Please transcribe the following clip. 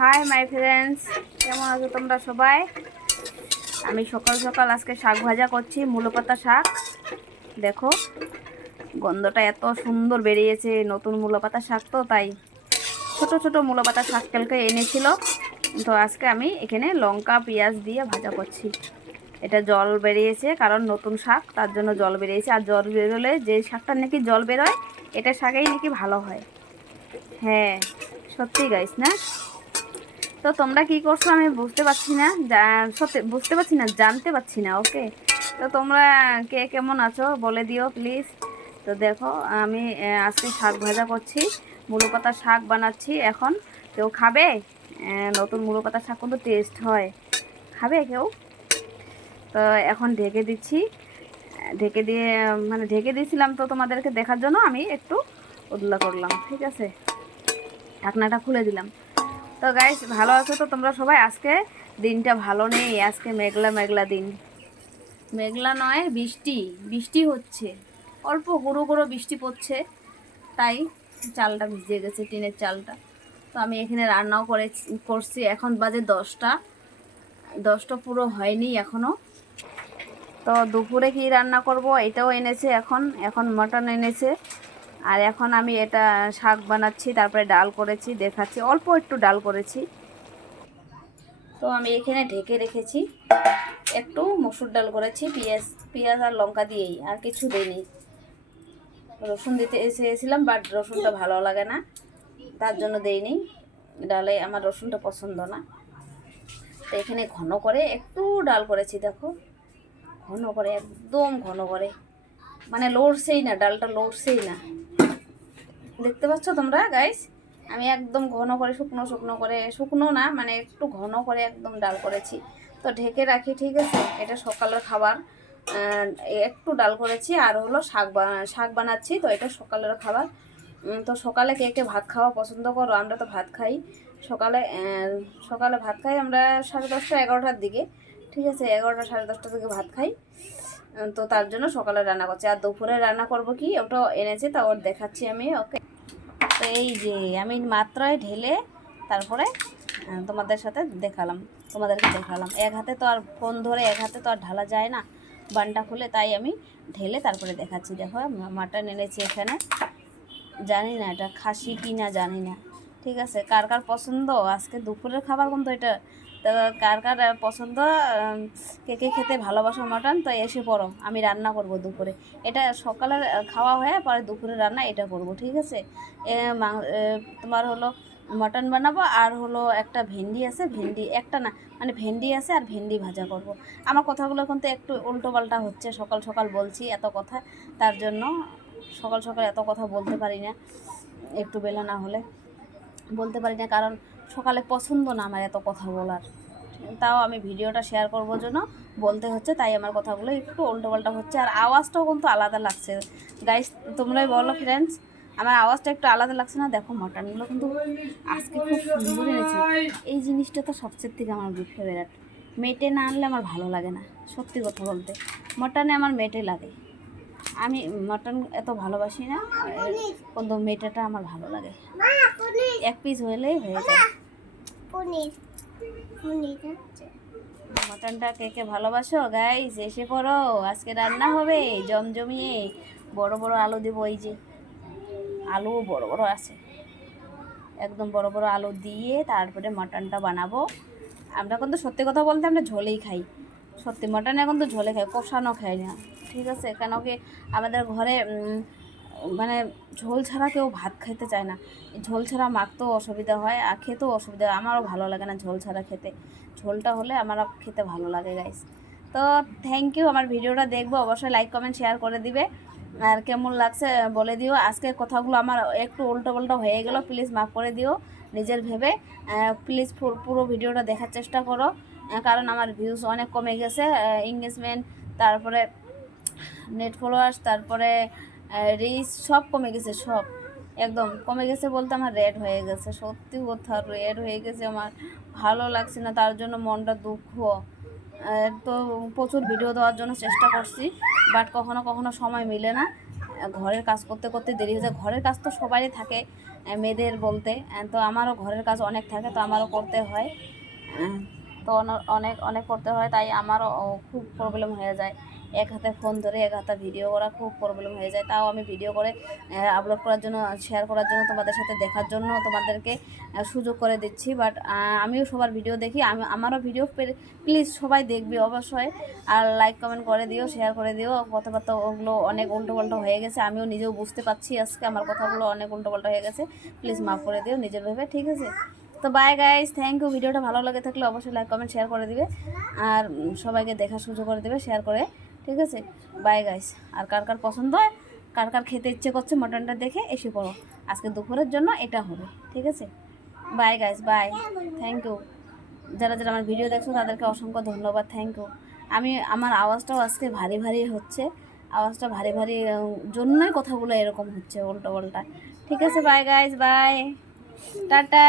Hi my friends, কেমন আছো তোমরা সবাই? আমি সকাল সকাল আজকে শাক ভাজা করছি, মূলো পাতা শাক। দেখো গন্ধটা এত সুন্দর বেরিয়েছে, নতুন মূলো পাতা শাক তো, তাই ছোট ছোট মূলো পাতা শাক কালকে এনেছিল। তো আজকে আমি এখানে লঙ্কা পেঁয়াজ দিয়ে ভাজা করছি। এটা জল বেরিয়েছে কারণ নতুন শাক, তার জন্য জল বেরিয়েছে। আর জল বেরোলে যে শাকটা নাকি জল বেরোয়, এটা শাকেই নাকি ভালো হয়। হ্যাঁ, সত্যি গাইস না? তো তোমরা কি করছো আমি বুঝতে পারছি না, সত্যি বুঝতে পারছি না, জানতে পারছি না। ওকে, তো তোমরা কে কেমন আছো বলে দিও প্লিজ। তো দেখো আমি আজকে শাক ভাজা করছি, মূলো পাতা শাক বানাচ্ছি। এখন কেউ খাবে? নতুন মূলো পাতা শাক কিন্তু টেস্ট হয়, খাবে কেউ? তো এখন ঢেকে দিচ্ছি। ঢেকে দিয়ে মানে ঢেকে দিয়েছিলাম তো তোমাদেরকে দেখার জন্য আমি একটু উদলা করলাম, ঠিক আছে? ঢাকনাটা খুলে দিলাম। তো গাইস, ভালো আছো তো তোমরা সবাই? আজকে দিনটা ভালো নেই, আজকে মেঘলা মেঘলা দিন। মেঘলা নয়, বৃষ্টি বৃষ্টি হচ্ছে, অল্প গুঁড়ো গুঁড়ো বৃষ্টি পড়ছে, তাই চালটা ভিজে গেছে, টিনের চালটা। তো আমি এখানে রান্নাও করছি। এখন বাজে 10টা, 10টা পুরো হয়নি এখনও। তো দুপুরে কি রান্না করব এটাও এনেছে, এখন মটন এনেছে। আর এখন আমি এটা শাক বানাচ্ছি, তারপরে ডাল করেছি, দেখাচ্ছি। অল্প একটু ডাল করেছি। তো আমি এখানে ঢেকে রেখেছি, একটু মসুর ডাল করেছি পেঁয়াজ পেঁয়াজ আর লঙ্কা দিয়েই, আর কিছু দিইনি। রসুন দিতে এসেছিলাম, বাট রসুনটা ভালো লাগে না, তার জন্য দেইনি। ডালে আমার রসুনটা পছন্দ না। তো এখানে ঘন করে একটু ডাল করেছি, দেখো ঘন করে, একদম ঘন করে, মানে লড়ছেই না, ডালটা লড়ছেই না। দেখতে পাচ্ছ তোমরা গাইস? আমি একদম ঘন করে, শুকনো শুকনো করে, শুকনো না মানে একটু ঘন করে একদম ডাল করেছি। তো ঢেকে রাখি, ঠিক আছে? এটা সকালের খাবার। একটু ডাল করেছি, আর হলো শাক বানাচ্ছি, তো এটা সকালের খাবার। তো সকালে কে কে ভাত খাওয়া পছন্দ করো? আমরা তো ভাত খাই সকালে। সকালে ভাত খাই আমরা 10:30 11টার দিকে, ঠিক আছে? 11টা 10:30টার দিকে ভাত খাই। তো তার জন্য সকালে রান্না করছি। আর দুপুরে রান্না করব কি, ওটা এনেছে, তা ওর দেখাচ্ছি আমি। ওকে, তো এই যে আমি মাত্রই ঢেলে তারপরে তোমাদেরকে দেখালাম। এক হাতে তো আর ফোন ধরে এক হাতে তো আর ঢালা যায় না বানটা খুলে, তাই আমি ঢেলে তারপরে দেখাচ্ছি। দেখো মাটন এনেছি এখানে, জানি না এটা খাসি কি না, জানি না, ঠিক আছে? কার কার পছন্দ আজকে দুপুরের খাবার কিন্তু এটা। তো কার কার পছন্দ, কে কে খেতে ভালোবাসো মাটন, তো এসে পড়ো, আমি রান্না করব দুপুরে। এটা সকালের খাওয়া হয়ে পরে দুপুরে রান্না এটা করব, ঠিক আছে? তোমার হলো মটন বানাবো, আর হলো একটা ভেন্ডি আছে, ভেন্ডি একটা না মানে ভেন্ডি আছে, আর ভেন্ডি ভাজা করব। আমার কথাগুলো কিন্তু একটু উল্টো পাল্টা হচ্ছে, সকাল সকাল বলছি এত কথা, তার জন্য সকাল সকাল এত কথা বলতে পারি না, একটু বেলা না হলে বলতে পারি না, কারণ সকালে পছন্দ না আমার এত কথা বলার। তাও আমি ভিডিওটা শেয়ার করবো জন্য বলতে হচ্ছে, তাই আমার কথাগুলো একটু উল্টোপাল্টা হচ্ছে। আর আওয়াজটাও কিন্তু আলাদা লাগছে গাইস, তোমরাই বলো ফ্রেন্ডস, আমার আওয়াজটা একটু আলাদা লাগছে না? দেখো মটনগুলো কিন্তু আজকে খুব সুন্দর এনেছে। এই জিনিসটা তো সবচেয়ে থেকে আমার ফেভারিট। মেটে না আনলে আমার ভালো লাগে না, সত্যি কথা বলতে। মটনে আমার মেটে লাগে, আমি মটন এত ভালোবাসি না, কিন্তু মেটেটা আমার ভালো লাগে। এক পিস হলেই হয়ে যায়। মটনটা কে কে ভালোবাসো গাইস, এসে পড়ো, আজকে রান্না হবে জমজমিয়ে। বড় বড় আলু দেবো, এই যে আলু বড় বড় আছে, একদম বড় বড় আলু দিয়ে তারপরে মটনটা বানাবো। আমরা কিন্তু সত্যি কথা বলতে আমরা ঝোলেই খাই, সত্যি মটন এখন তো ঝোলে খাই, কষানো খাই না, ঠিক আছে? কেন কি আমাদের ঘরে মানে ঝোল ছাড়া কেউ ভাত খেতে চায় না। ঝোল ছাড়া মাখতেও অসুবিধা হয়, আর খেতেও অসুবিধা হয়। আমারও ভালো লাগে না ঝোল ছাড়া খেতে, ঝোলটা হলে আমার খেতে ভালো লাগে গাইস। তো থ্যাংক ইউ, আমার ভিডিওটা দেখবো, অবশ্যই লাইক কমেন্ট শেয়ার করে দিবে। আর কেমন লাগছে বলে দিও। আজকের কথাগুলো আমার একটু উল্টো পাল্টা হয়ে গেল, প্লিজ মাফ করে দিও নিজের ভেবে। প্লিজ পুরো ভিডিওটা দেখার চেষ্টা করো, কারণ আমার ভিউজ অনেক কমে গেছে, এঙ্গেজমেন্ট, তারপরে নেট ফলোয়ার্স, তারপরে রিচ সব কমে গেছে, সব একদম কমে গেছে বলতে আমার রেড হয়ে গেছে, সত্যি কথা রেড হয়ে গেছে। আমার ভালো লাগছে না, তার জন্য মনটা দুঃখ। তো প্রচুর ভিডিও দেওয়ার জন্য চেষ্টা করছি, বাট কখনো কখনো সময় মিলে না, ঘরের কাজ করতে করতে দেরি হয়ে যায়। ঘরের কাজ তো সবারই থাকে, মেয়েদের বলতে। তো আমারও ঘরের কাজ অনেক থাকে, তো আমারও করতে হয়। তো অনেক অনেক করতে হয়, তাই আমারও খুব প্রবলেম হয়ে যায়। এক হাতে ফোন ধরে এক হাতে ভিডিও করা খুব প্রবলেম হয়ে যায়। তাও আমি ভিডিও করে আপলোড করার জন্য, শেয়ার করার জন্য, তোমাদের সাথে দেখার জন্য তোমাদেরকে সুযোগ করে দিচ্ছি। বাট আমিও সবার ভিডিও দেখি, আমারও ভিডিও প্লিজ সবাই দেখবি অবশ্যই। আর লাইক কমেন্ট করে দিও, শেয়ার করে দিও। কথাবার্তা ওগুলো অনেক উল্টোপাল্টা হয়ে গেছে, আমিও নিজেও বুঝতে পারছি আজকে আমার কথাগুলো অনেক উল্টোপাল্টা হয়ে গেছে। প্লিজ মাফ করে দিও নিজের ভেবে, ঠিক আছে? তো বাই গাইস, থ্যাংক ইউ। ভিডিওটা ভালো লাগে থাকলে অবশ্যই লাইক কমেন্ট শেয়ার করে দিবে, আর সবাইকে দেখার সুযোগ করে দেবে শেয়ার করে, ঠিক আছে? Bye guys. আর কার কার পছন্দ হয়, কার কার খেতে ইচ্ছে করছে মাটনটা দেখে এসে পড়ো, আজকে দুপুরের জন্য এটা হবে, ঠিক আছে? Bye guys, bye, thank you. যারা যারা আমার ভিডিও দেখছো তাদেরকে অসংখ্য ধন্যবাদ, থ্যাংক ইউ। আমার আওয়াজটাও আজকে ভারী ভারী হচ্ছে, আওয়াজটা ভারী ভারী জন্যই কথাগুলো এরকম হচ্ছে উল্টো পাল্টা, ঠিক আছে? Bye guys, bye, tata.